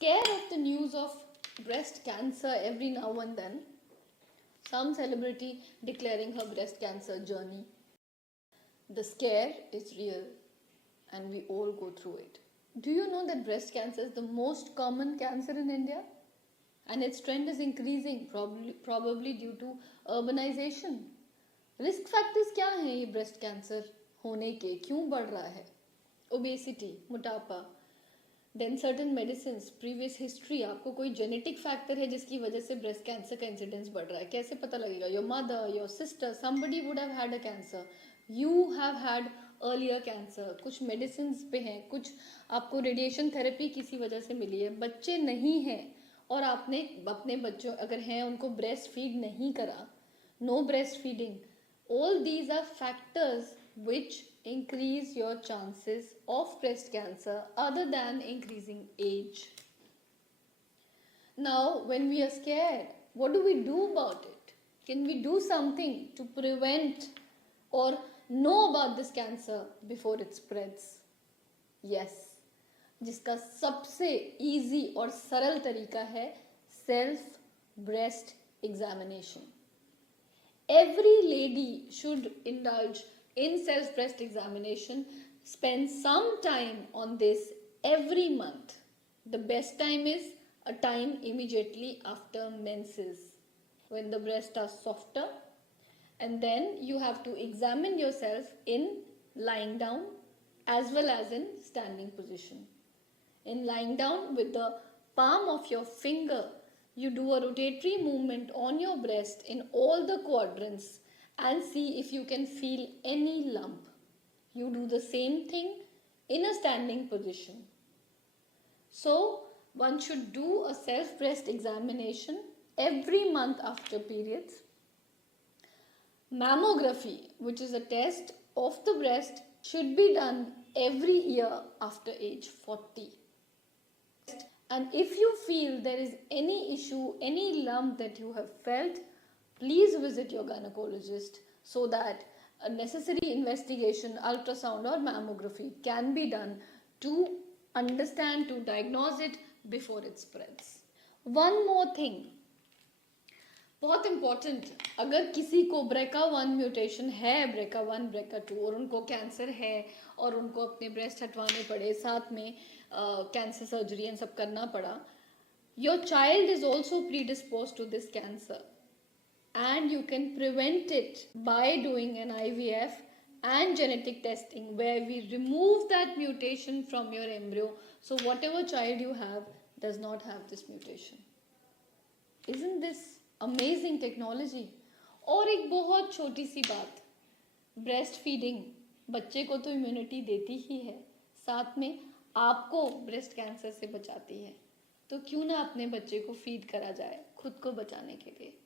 Scared of the news of breast cancer every now and then. Some celebrity declaring her breast cancer journey. The scare is real and we all go through it. Do you know that breast cancer is the most common cancer in India? And its trend is increasing, probably due to urbanization. Risk factors क्या हैं ये breast cancer होने के, क्यों बढ़ रहा है? Obesity, मोटापा, then certain medicine, previous history, आपको कोई जेनेटिक फैक्टर है जिसकी वजह से ब्रेस्ट कैंसर का इंसिडेंस बढ़ रहा है, कैसे पता लगेगा? Your mother, your sister, somebody would have had a cancer, you have had earlier cancer, कुछ मेडिसिन पे हैं, कुछ आपको रेडिएशन थेरेपी किसी वजह से मिली है, बच्चे नहीं हैं और आपने अपने बच्चों अगर हैं उनको ब्रेस्ट फीड नहीं करा, no breast feeding, all these are factors which increase your chances of breast cancer other than increasing age. Now, when we are scared, what do we do about it? Can we do something to prevent or know about this cancer before it spreads? Yes. जिसका सबसे easy और सरल तरीका है self breast examination. Every lady should indulge in self breast examination, spend some time on this every month. The best time is a time immediately after menses, when the breasts are softer, and then you have to examine yourself in lying down as well as in standing position. In lying down, with the palm of your finger, you do a rotatory movement on your breast in all the quadrants and see if you can feel any lump. You do the same thing in a standing position. So, one should do a self breast examination every month after periods. Mammography, which is a test of the breast, should be done every year after age 40. And if you feel there is any issue, any lump that you have felt, please visit your gynecologist so that a necessary investigation, ultrasound or mammography can be done to understand, to diagnose it before it spreads. One more thing, बहुत important, अगर किसी को BRCA1 mutation है, BRCA1, BRCA2 और उनको cancer है और उनको अपने ब्रेस्ट हटवाने पड़े, साथ में कैंसर सर्जरी एंड सब करना पड़ा, your child is also predispose to this cancer and you can prevent it by doing an IVF and genetic testing where we remove that mutation from your embryo, so whatever child you have does not have this mutation. Isn't this amazing technology? और एक बहुत छोटी सी बात, breast feeding बच्चे को तो immunity देती ही है, साथ में आपको ब्रेस्ट कैंसर से बचाती है, तो क्यों ना अपने बच्चे को फीड करा जाए खुद को बचाने के लिए.